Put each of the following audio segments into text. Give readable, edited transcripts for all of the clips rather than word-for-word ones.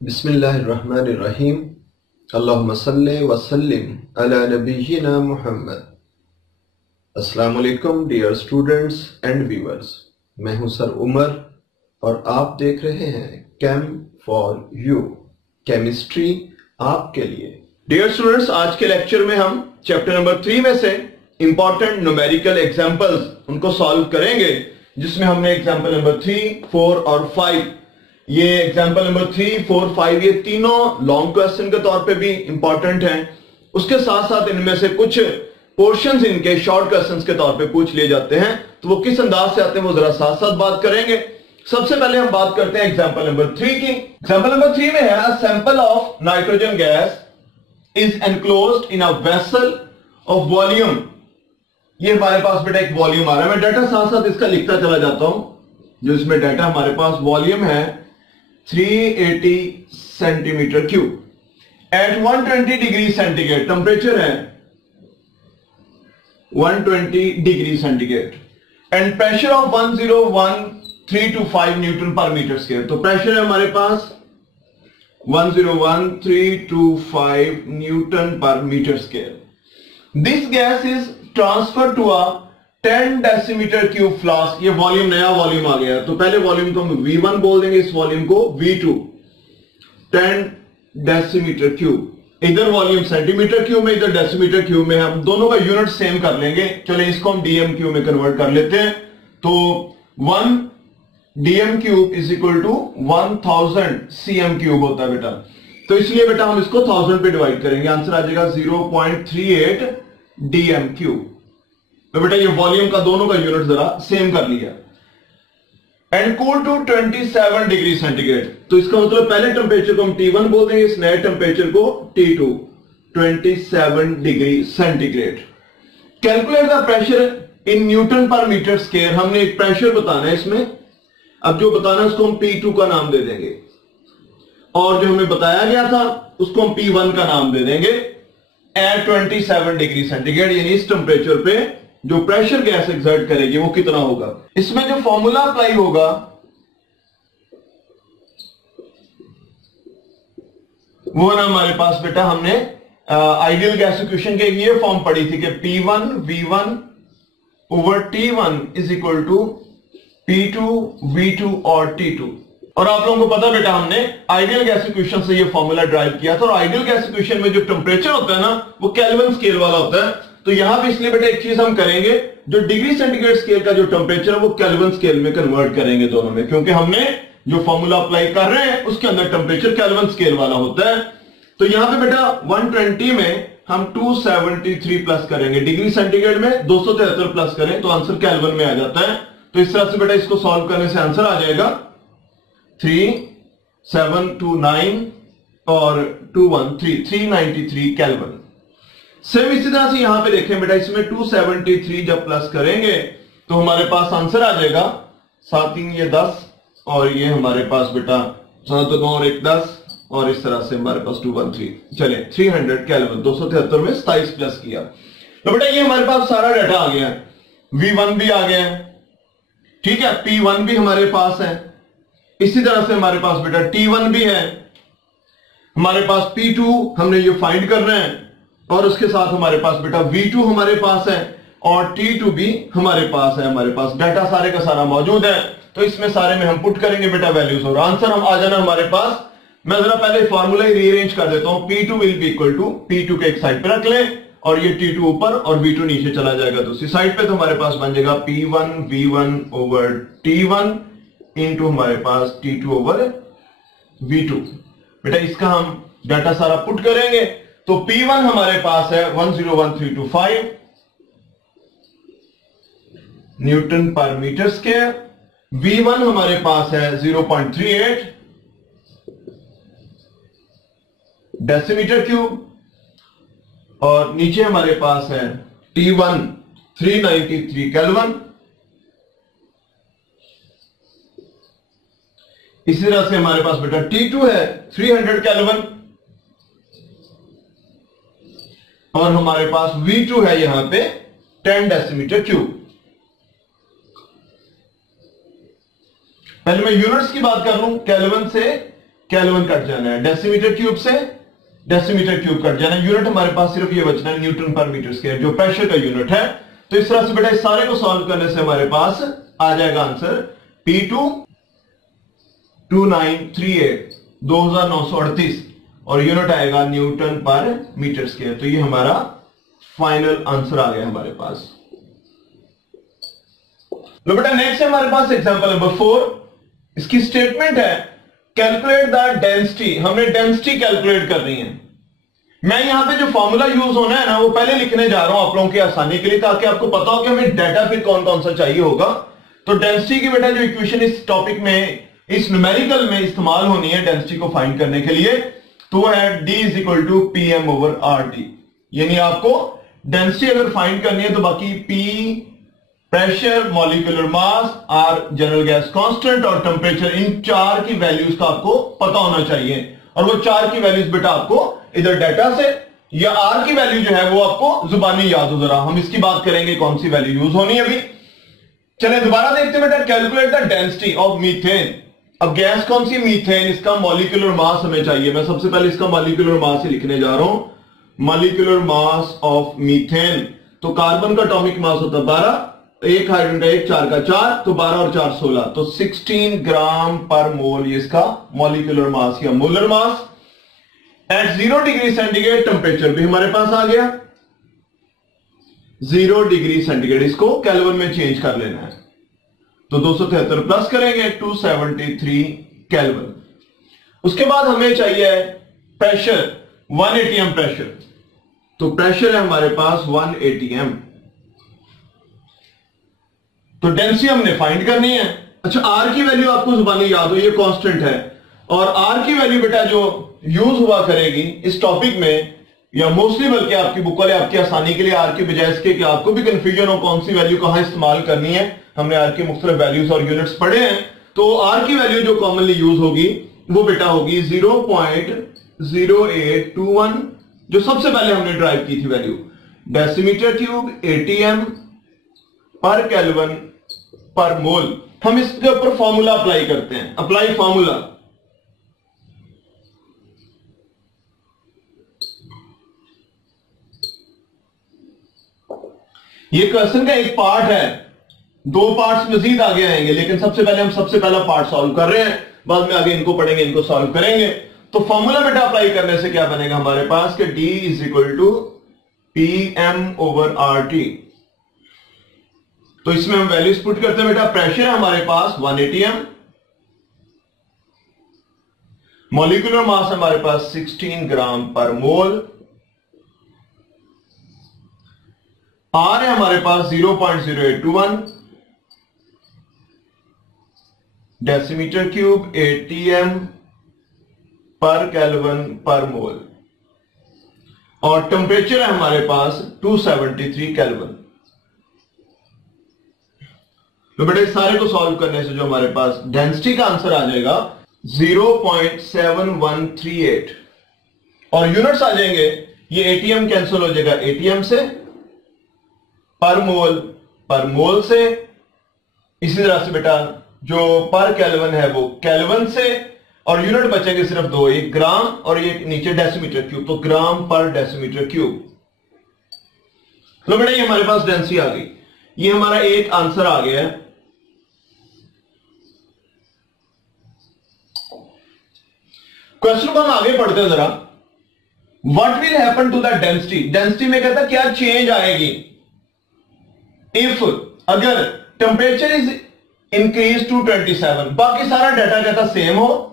बिस्मिल्लाहिर्रहमानिर्रहीम। अल्लाहुम्मा सल्ली व सल्लिम अला नबिय्यिना मुहम्मद। अस्सलाम वालेकुम डियर स्टूडेंट्स एंड व्यूअर्स, मैं हूं सर उमर और आप देख रहे हैं केम फॉर यू, केमिस्ट्री आपके लिए। डियर स्टूडेंट्स, आज के लेक्चर में हम चैप्टर नंबर 3 में से इंपॉर्टेंट न्यूमेरिकल एग्जांपल्स उनको सॉल्व करेंगे, जिसमें हमने एग्जांपल नंबर 3, 4 और 5, ये एग्जांपल नंबर 3, 4, 5 ये तीनों लॉन्ग क्वेश्चन के तौर पे भी इंपॉर्टेंट हैं। उसके साथ साथ इनमें से कुछ पोर्शंस इनके शॉर्ट क्वेश्चंस के तौर पे पूछ लिए जाते हैं, तो वो किस अंदाज से आते हैं वो जरा साथ साथ बात करेंगे। सबसे पहले हम बात करते हैं एग्जांपल नंबर 3 की। एग्जांपल नंबर 3 में है a sample of nitrogen gas is enclosed in a vessel of volume. ये हमारे पास बेटा एक वॉल्यूम आ रहा है, मैं डाटा साथ साथ इसका लिखता चला जाता हूं। जो इसमें डाटा हमारे पास वॉल्यूम है 380 centimetre cube at 120 degree centigrade, temperature है 120 degree centigrade and pressure of 101,325 newton per metre square. तो प्रेशर है हमारे पास 101,325 newton per metre square. This gas is transfer to a 10 decimetre cube flask. ये volume, नया volume आ गया, तो पहले वॉल्यूम को हम V1 बोल देंगे, इस वॉल्यूम को V2। 10 डेसीमीटर क्यूब, इधर वॉल्यूम सेंटीमीटर क्यूब में, इधर डेसीमीटर क्यूब में, हम दोनों का यूनिट सेम कर लेंगे। चले इसको हम डीएम क्यूब में कन्वर्ट कर लेते हैं। तो 1 dm cube is equal to 1000 cm cube होता है बेटा। तो इसलिए बेटा हम इसको 1000 पे डिवाइड करेंगे, आंसर आ जाएगा 0.38 डीएम क्यूब। तो बेटा ये वॉल्यूम का दोनों का यूनिट जरा सेम कर लिया। And cool to 27 degree centigrade, तो इसका मतलब पहले टेंपरेचर को हम T1 बोल देंगे, इस नए टेंपरेचर को T2, 27 degree centigrade. Calculate the pressure in newton per metre square. हमने एक प्रेशर बताना है इसमें, अब जो बताना है उसको हम P2 का नाम दे देंगे, और जो हमें बताया गया था उसको हम P1 का नाम दे देंगे। एट 27 डिग्री सेंटीग्रेड, यानी इस टेंपरेचर पे जो प्रेशर गैस एक्सर्ट करेगी वो कितना होगा। इसमें जो फॉर्मूला अप्लाई होगा वो ना हमारे पास बेटा, हमने आइडियल गैस इक्वेशन के ये फॉर्म पढ़ी थी कि P1 V1 over T1 is equal to P2 V2 और T2। और आप लोगों को पता बेटा, हमने आइडियल गैस इक्वेशन से ये फॉर्मूला ड्राइव किया था, और आइडियल गैस इक्वेशन में जो टेम्परेचर होता है ना वो केल्विन स्केल वाला होता है। तो यहां भी इसलिए बेटा एक चीज हम करेंगे, जो डिग्री सेंटीग्रेड स्केल का जो टेम्परेचर है वो केल्विन स्केल में कन्वर्ट करेंगे दोनों में, क्योंकि हमने जो फॉर्मूला अप्लाई कर रहे हैं उसके अंदर टेम्परेचर केल्विन स्केल वाला होता है। तो यहां पे बेटा 120 में हम 273 प्लस करेंगे, डिग्री सेंटीग्रेड में 273 प्लस करें तो आंसर केल्विन में आ जाता है। तो इस तरह से बेटा इसको सॉल्व करने से आंसर आ जाएगा 3729 और 213, 393 केल्विन। सेम इसी तरह से यहां पे देखें बेटा, इसमें 273 जब प्लस करेंगे तो हमारे पास आंसर आ जाएगा 7 3 ये 10, और ये हमारे पास बेटा 7 2 और 1 10, और इस तरह से हमारे पास 213। चले 300 केल्विन, 273 में 27 प्लस किया। तो बेटा ये हमारे पास सारा डाटा आ गया है, V1 भी आ गया है, ठीक है, P1 भी हमारे पास है, इसी तरह से हमारे पास बेटा T1 भी है, हमारे पास P2 हमने ये फाइंड करना है, और उसके साथ हमारे पास बेटा V2 हमारे पास है, और T2 भी हमारे पास है। हमारे पास डाटा सारे का सारा मौजूद है, तो इसमें सारे में हम पुट करेंगे बेटा वैल्यूज, और आंसर हम आ जाना हमारे पास। मैं जरा पहले फॉर्मूला ही रीअरेंज कर देता हूं। P2 will be equal to, P2 के एक साइड पे रख लें, और ये T2 ऊपर और V2 नीचे चला जाएगा दूसरी साइड पे। तो हमारे पास बन जाएगा P1 V1 over T1 into हमारे पास T2 ओवर V2। बेटा इसका हम डाटा सारा पुट करेंगे, तो P1 हमारे पास है 101,325 newton per metre square, V1 हमारे पास है 0.38 डेसीमीटर क्यूब, और नीचे हमारे पास है T1 393 केल्विन। इसी तरह से हमारे पास बेटा T2 है 300 केल्विन, और हमारे पास V2 है यहां पे 10 डेसीमीटर क्यूब। पहले मैं यूनिट्स की बात कर लूं, केल्विन से केल्विन कट जाना है, डेसीमीटर क्यूब से डेसीमीटर क्यूब कट जाना है, यूनिट हमारे पास सिर्फ ये बचना है न्यूटन पर मीटर स्क्वायर, जो प्रेशर का यूनिट है। तो इस तरह से बेटा इस सारे को सॉल्व करने से हमारे पास आ जाएगा आंसर P2 2938 2938 और यूनिट आएगा न्यूटन पर मीटर स्क्वायर। तो ये हमारा फाइनल आंसर आ गया हमारे पास। लो बेटा नेक्स्ट है हमारे पास एग्जांपल नंबर 4। इसकी स्टेटमेंट है कैलकुलेट द डेंसिटी। हमने डेंसिटी कैलकुलेट करनी है। मैं यहां पे जो फॉर्मूला यूज होना है ना वो पहले लिखने जा रहा हूं आप लोगों की आसानी के लिए, ताकि आपको पता हो कि हमें डाटा फिर कौन कौन सा चाहिए होगा। तो डेंसिटी की बेटा जो इक्वेशन इस टॉपिक में, इस न्यूमेरिकल में इस्तेमाल होनी है डेंसिटी को फाइंड करने के लिए, तो वो है D = PM/RT। यानी आपको डेंसिटी अगर फाइंड करनी है तो बाकी P pressure, molecular mass, R general gas constant और टेम्परेचर, इन चार की वैल्यूज का आपको पता होना चाहिए। और वो चार की वैल्यूज बेटा आपको इधर डाटा से, या R की वैल्यू जो है वो आपको जुबानी याद हो। जरा हम इसकी बात करेंगे कौन सी वैल्यू यूज होनी है अभी। चले दोबारा देखते हैं बेटा, calculate the density of methane. अब गैस कौन सी? मीथेन। इसका मॉलिक्यूलर मास हमें चाहिए। मैं सबसे पहले इसका मॉलिक्यूलर मास ही लिखने जा रहा हूं, मॉलिक्यूलर मास ऑफ मीथेन। तो कार्बन का एटॉमिक मास होता है 12, एक हाइड्रोजन का एक, 4 का 4, तो 12 और 4 16, तो 16 ग्राम पर मोल ये इसका मॉलिक्यूलर मास या molar mass. At 0 degree centigrade temperature भी हमारे पास आ गया, 0 डिग्री सेंटीग्रेड, इसको केल्विन में चेंज कर लेना है। तो 273 प्लस करेंगे 273 केल्विन। उसके बाद हमें चाहिए प्रेशर 1 atm प्रेशर। तो प्रेशर है हमारे पास 1 atm। तो डेंसिटी हमने फाइंड करनी है। अच्छा, आर की वैल्यू आपको जुबानी याद हो, ये कांस्टेंट है। और आर की वैल्यू बेटा जो यूज हुआ करेगी इस टॉपिक में, या मोस्टली बल्कि आपकी बुक वाले आपकी आसानी के लिए आर की बजाय इसके कि आपको भी कंफ्यूजन हो कौन सी वैल्यू कहां इस्तेमाल करनी है, हमने आर की मुख्तलिफ वैल्यूज और यूनिट्स पढ़े हैं। तो आर की वैल्यू जो कॉमनली यूज होगी वो बेटा होगी 0.0821, जो सबसे पहले हमने ड्राइव की थी वैल्यू, डेसीमीटर क्यूब एटीएम पर केल्विन पर मोल। हम इसके ऊपर फॉर्मूला अप्लाई करते हैं, अप्लाई फॉर्मूला। ये क्वेश्चन का एक पार्ट है, दो पार्ट्स मजीद आगे आएंगे, लेकिन सबसे पहले हम सबसे पहला पार्ट सॉल्व कर रहे हैं, बाद में आगे इनको पढ़ेंगे, इनको सॉल्व करेंगे। तो फॉर्मूला बेटा अप्लाई करने से क्या बनेगा हमारे पास कि D = PM/RT। तो इसमें हम वैल्यूज पुट करते हैं बेटा। प्रेशर है हमारे पास 1 atm, मॉलिक्यूलर मास हमारे पास 16 ग्राम पर मोल, आर है हमारे पास 0.0821, डेसीमीटर क्यूब atm पर केल्विन पर मोल, और टेम्परेचर है हमारे पास 273 केल्विन। तो बेटा इस सारे को सॉल्व करने से जो हमारे पास डेंसिटी का आंसर आ जाएगा 0.7138, और यूनिट्स आ जाएंगे, ये एटीएम कैंसिल हो जाएगा एटीएम से, पर मोल से, इसी तरह से बेटा जो पर केल्विन है वो केल्विन से, और यूनिट बचेंगे सिर्फ दो, एक ग्राम और एक नीचे डेसीमीटर क्यूब, तो ग्राम पर डेसीमीटर क्यूब। तो बेटा ये हमारे पास डेंसिटी आ गई, ये हमारा एक आंसर आ गया है। क्वेश्चन को हम आगे पढ़ते हैं जरा। What will happen to the density? Density में कहता क्या चेंज आएगी इफ, अगर टेम्परेचर इज इंक्रीज टू 27, बाकी सारा डाटा कहता सेम हो,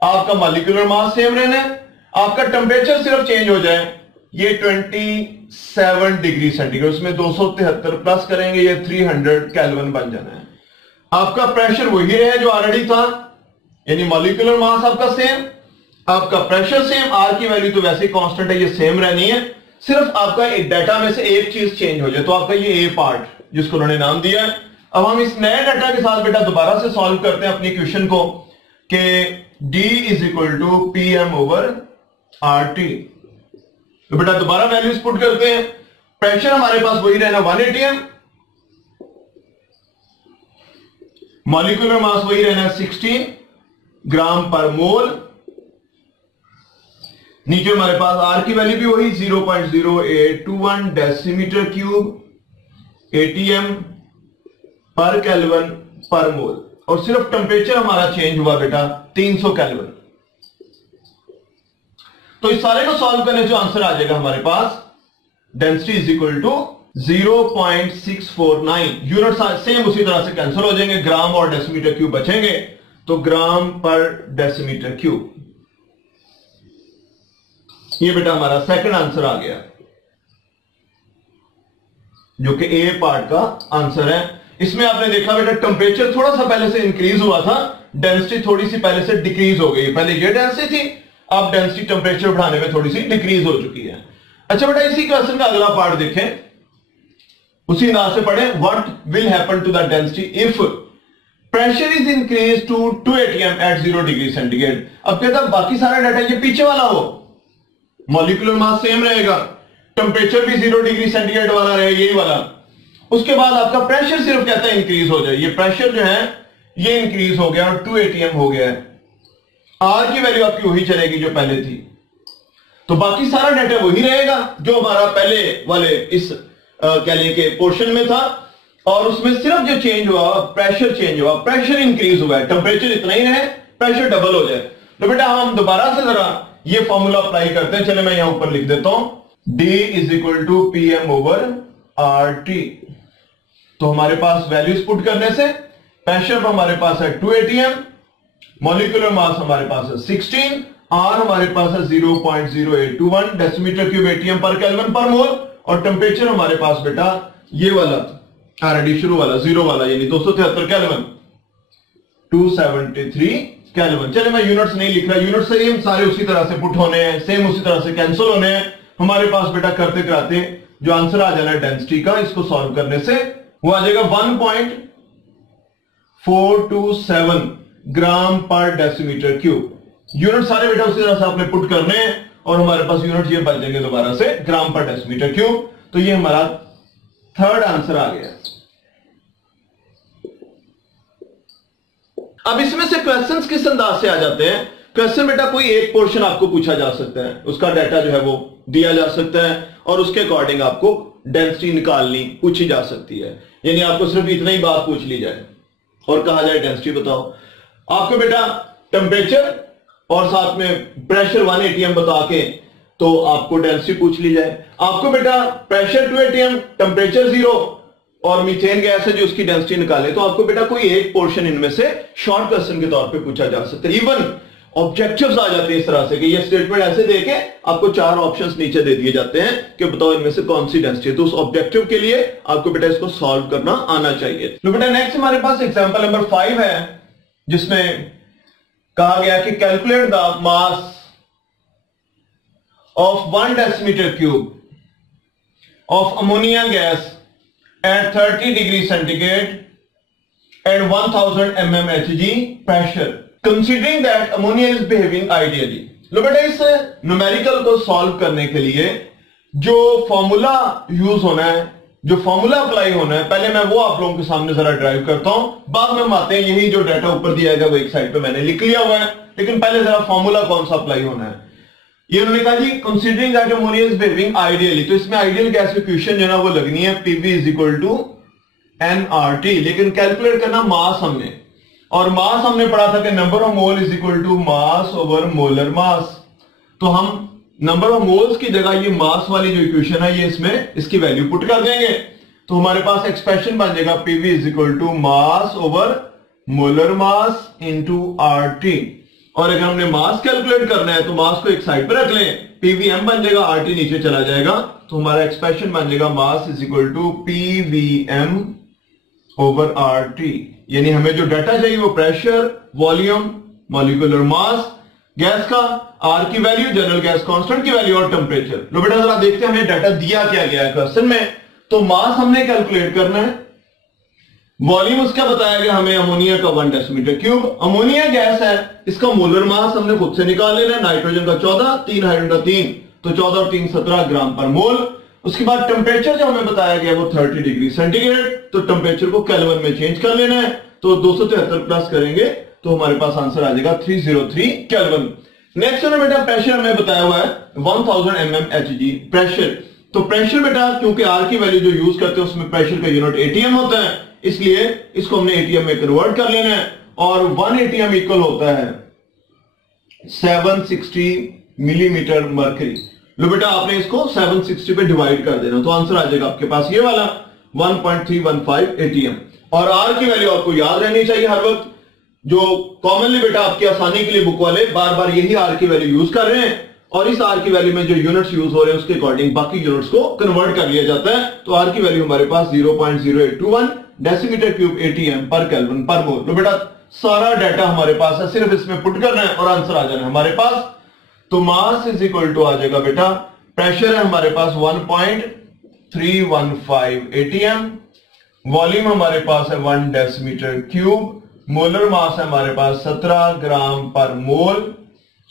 आपका मॉलिक्यूलर मास सेम रहना है, आपका टेम्परेचर सिर्फ चेंज हो जाए, ये 27 डिग्री सेंटीग्रेड, उसमें 273 प्लस करेंगे, ये 300 केल्विन बन जाना है। आपका प्रेशर वही रहे जो ऑलरेडी था, यानी मॉलिक्यूलर मास आपका सेम, आपका प्रेशर सेम, आर की वैल्यू तो वैसे ही कांस्टेंट है, ये सेम रहनी है, सिर्फ आपका एक डाटा में से एक चीज चेंज हो जाए, तो आपका ये ए पार्ट जिसको उन्होंने नाम दिया है। अब हम इस नए डाटा के साथ बेटा दोबारा से सॉल्व करते हैं अपनी क्वेश्चन को कि D = PM/RT। तो बेटा दोबारा वैल्यूज पुट करते हैं। प्रेशर हमारे पास वही रहना 1 atm, मॉलिक्यूलर मास वही रहना 16 ग्राम पर मोल। नीचे हमारे पास आर की वैल्यू भी वही 0.0821 डेसीमीटर क्यूब एटीएम पर केल्विन पर मोल, और सिर्फ टेम्परेचर हमारा चेंज हुआ बेटा 300 केल्विन। तो इस सारे को सॉल्व करने जो आंसर आ जाएगा हमारे पास density is equal to 0.649। Unit same उसी तरह से कैंसिल हो जाएंगे, ग्राम और डेसीमीटर क्यूब बचेंगे, तो ग्राम पर डेसीमीटर क्यूब। ये बेटा हमारा सेकंड आंसर आ गया, जो कि ए पार्ट का आंसर है। इसमें आपने देखा बेटा टेम्परेचर थोड़ा सा पहले से इंक्रीज हुआ था, डेंसिटी थोड़ी सी पहले से डिक्रीज हो गई। पहले ये डेंसिटी थी, अब डेंसिटी टेम्परेचर बढ़ाने में थोड़ी सी डिक्रीज हो चुकी है। अच्छा बेटा इसी क्वेश्चन का अगला पार्ट देखें, उसी अंदाज से पढ़ें। What will happen to the density if pressure is increase to 2 atm at 0 degree centigrade. अब कहता बाकी सारा डाटा ये पीछे वाला हो, मॉलिक्यूलर मास सेम रहेगा, टेम्परेचर भी 0 डिग्री सेंटीग्रेड वाला रहे, यही वाला। उसके बाद आपका प्रेशर सिर्फ कहता है इंक्रीज हो जाए, ये प्रेशर जो है ये इंक्रीज हो गया और 2 atm हो गया है। आर की वैल्यू आपकी वही चलेगी जो पहले थी, तो बाकी सारा डाटा वही रहेगा जो हमारा पहले वाले इस कह लें के पोर्शन में था, और उसमें सिर्फ जो चेंज हुआ प्रेशर चेंज हुआ, प्रेशर इंक्रीज हुआ है, टेम्परेचर इतना ही रहे, प्रेशर डबल हो जाए। तो बेटा हम दोबारा से जरा ये फॉर्मूला अप्लाई करते हैं। चले मैं यहां ऊपर लिख देता हूं, D is equal to PM over RT। तो हमारे पास वैल्यूज पुट करने से प्रेशर हमारे पास है 2 atm, मॉलिक्यूलर मास हमारे पास है 16, आर हमारे पास है 0.0821 डेसीमीटर क्यूब एटीएम पर केल्विन पर मोल, और टेम्परेचर हमारे पास बेटा ये वाला ऑलरेडी शुरू वाला 0 वाला यानी 273 केल्विन, 273 केल्विन। चले मैं यूनिट्स नहीं लिख रहा, यूनिट से ही सारे उसी तरह से पुट होने हैं, सेम उसी तरह से कैंसिल होने हैं। हमारे पास बेटा करते कराते जो आंसर आ जाना है डेंसिटी का, इसको सॉल्व करने से वो आ जाएगा 1.427 ग्राम पर डेसीमीटर क्यूब। यूनिट सारे बेटा उसी तरह से आपने पुट करने हैं, और हमारे पास यूनिट ये बच जाएंगे दोबारा से ग्राम पर डेसीमीटर क्यूब। तो ये हमारा थर्ड आंसर आ गया। अब इसमें से क्वेश्चंस किस अंदाज से आ जाते हैं? क्वेश्चन बेटा कोई एक पोर्शन आपको पूछा जा सकता है, उसका डाटा जो है वो दिया जा सकता है, और उसके अकॉर्डिंग आपको डेंसिटी निकालनी पूछी जा सकती है। यानी आपको सिर्फ इतना ही बात पूछ ली जाए और कहा जाए डेंसिटी बताओ। आपको बेटा टेम्परेचर और साथ में प्रेशर 1 atm बता के तो आपको डेंसिटी पूछ ली जाए। आपको बेटा प्रेशर 2 atm, टेम्परेचर 0 और मीथेन गैस है जो उसकी डेंसिटी निकाले, तो आपको बेटा कोई एक पोर्शन इनमें से शॉर्ट क्वेश्चन के तौर पे पूछा जा सकता है। इवन ऑब्जेक्टिव्स आ जाते हैं इस तरह से कि ये स्टेटमेंट ऐसे देके आपको 4 ऑप्शंस नीचे दे दिए जाते हैं कि बताओ इनमें से कौन सी डेंसिटी है। तो उस ऑब्जेक्टिव के लिए आपको बेटा इसको सॉल्व करना आना चाहिए। तो बेटा नेक्स्ट हमारे पास एग्जांपल नंबर 5 है, जिसमें कहा गया कि calculate the mass of 1 decimetre cube of ammonia gas at 30 degree centigrade and 1000 mmHg pressure, considering that ammonia is behaving ideally। लो बेटा इस न्यूमेरिकल को सॉल्व करने के लिए जो फॉर्मूला यूज होना है, जो फॉर्मूला अप्लाई होना है, पहले मैं वो आप लोगों के सामने जरा ड्राइव करता हूं, बाद में हम आते हैं यही जो डाटा ऊपर दिया गया वो एक साइड पे मैंने लिख लिया हुआ है, लेकिन पहले जरा फॉर्मूला कौन सा अप्लाई होना है। ये उन्होंने कहा जी considering that ammonia is behaving ideally, तो इसमें आइडियल गैस इक्वेशन जो है ना वो लगनी है PV is equal to nRT, लेकिन कैलकुलेट करना मास हमने, और मास हमने पढ़ा था कि number of mole is equal to mass over molar mass. तो हम नंबर ऑफ मोल्स की जगह ये मास वाली जो इक्वेशन है ये इसमें इसकी वैल्यू पुट कर देंगे, तो हमारे पास एक्सप्रेशन बन जाएगा PV is equal to mass over molar mass into RT। और अगर हमने मास कैलकुलेट करना है तो मास को एक साइड पर रख लें, PVM बन जाएगा, RT नीचे चला जाएगा, तो हमारा एक्सप्रेशन बन जाएगा mass is equal to PVM over RT। यानी हमें जो डाटा चाहिए वो pressure, volume, molecular mass gas का, R की वैल्यू, जनरल गैस कांस्टेंट की वैल्यू और टेम्परेचर। लो बेटा जरा देखते हैं हमें डाटा दिया क्या गया है क्वेश्चन में। तो मास हमने कैलकुलेट करना है, वॉल्यूम उसका बताया गया हमें अमोनिया का 1 डेसीमीटर क्यूब, अमोनिया गैस है इसका मोलर मास हमने खुद से निकाल लेना है, नाइट्रोजन का 14, 3 हाइड्रोजन का 3, तो 14 और 3 17 ग्राम पर मोल। उसके बाद टेम्परेचर जो हमें बताया गया वो 30 डिग्री सेंटीग्रेड, तो टेम्परेचर को केल्विन में चेंज कर लेना है। तो 273 प्लस करेंगे तो हमारे पास आंसर आ जाएगा 303 केल्विन। नेक्स्ट है बेटा प्रेशर, हमें बताया हुआ है 1000 mmHg प्रेशर। तो प्रेशर बेटा क्योंकि आर की वैल्यू जो यूज करते हैं उसमें प्रेशर का यूनिट एटीएम होता है, इसलिए इसको हमने एटीएम में कन्वर्ट कर लेना है। और 1 एटीएम इक्वल होता है 760 मिलीमीटर मरकरी। लो बेटा आपने इसको 760 पे डिवाइड कर देना, तो आंसर आ जाएगा आपके पास ये वाला 1.315 एटीएम। और आर की वैल्यू आपको याद रहनी चाहिए हर वक्त, जो कॉमनली बेटा आपकी आसानी के लिए बुक वाले बार बार यही आर की वैल्यू यूज कर रहे हैं, और इस आर की वैल्यू में जो यूनिट्स यूज हो रहे हैं उसके अकॉर्डिंग बाकी यूनिट्स को कन्वर्ट कर लिया जाता है। तो आर की वैल्यू हमारे पास 0.0821 डेसीमीटर क्यूब एटीएम पर केल्विन पर मोल। तो बेटा सारा डाटा हमारे पास है, सिर्फ इसमें पुट करना है और आंसर आ जाना है हमारे पास। तो मास इज इक्वल टू आ जाएगा बेटा, प्रेशर है हमारे पास 1.315 एटीएम, वॉल्यूम हमारे पास है 1 डेसीमीटर क्यूब, मोलर मास है हमारे पास 17 ग्राम पर मोल,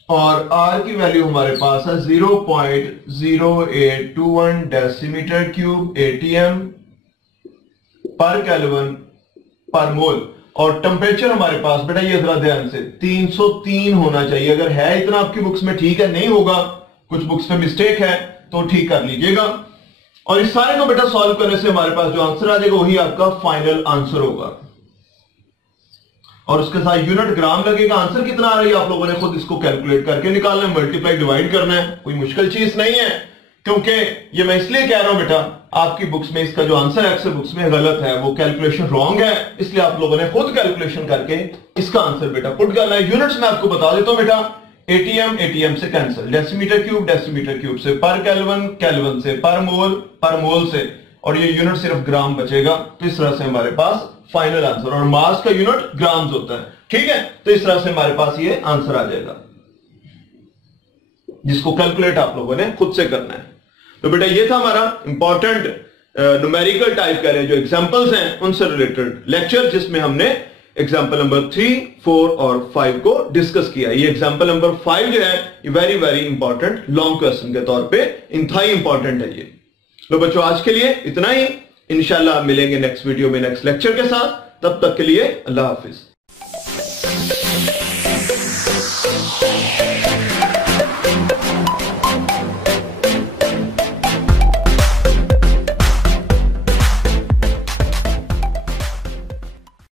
और आर की वैल्यू हमारे पास है 0.0821 डेसीमीटर क्यूब एटीएम पर केल्विन पर मोल। और टेम्परेचर हमारे पास बेटा ये जरा ध्यान से 303 होना चाहिए। अगर है इतना आपकी बुक्स में ठीक है, नहीं होगा कुछ बुक्स में मिस्टेक है तो ठीक कर लीजिएगा। और इस सारे को बेटा सॉल्व करने से हमारे पास जो आंसर आ जाएगा वही आपका फाइनल आंसर होगा, और उसके साथ यूनिट ग्राम लगेगा। आंसर कितना आ रही है आप लोगों ने खुद इसको कैलकुलेट करके निकालना है, मल्टीप्लाई डिवाइड करना है, कोई मुश्किल चीज नहीं है। क्योंकि ये मैं इसलिए कह रहा हूं बेटा आपकी बुक्स में इसका जो आंसर है एक्सेल बुक्स में गलत है, वो कैलकुलेशन रॉन्ग है, इसलिए आप लोगों ने खुद कैलकुलेशन करके इसका आंसर बेटा पुट करना है। यूनिट्स में आपको बता देता हूं बेटा, एटीएम एटीएम से कैंसिल, डेसीमीटर क्यूब से पर केल्विन, केल्विन से पर मोल से, और ये यूनिट सिर्फ ग्राम बचेगा। तो इस तरह से हमारे पास फाइनल आंसर, और मास का यूनिट ग्राम्स होता है, ठीक है। तो इस तरह से हमारे पास ये आंसर आ जाएगा, जिसको कैलकुलेट आप लोगों ने खुद से करना है। तो बेटा ये था हमारा इंपॉर्टेंट न्यूमेरिकल टाइप कह रहे हैं जो एग्जांपल्स हैं उनसे रिलेटेड लेक्चर, जिसमें हमने एग्जांपल नंबर 3, 4 और 5 को डिस्कस किया। ये एग्जांपल नंबर 5 जो है ये very very important long question के तौर पे इंतहाई इंपॉर्टेंट है ये। तो बच्चों आज के लिए इतना ही, इंशाल्लाह मिलेंगे नेक्स्ट वीडियो में नेक्स्ट लेक्चर के साथ। तब तक के लिए अल्लाह हाफिज।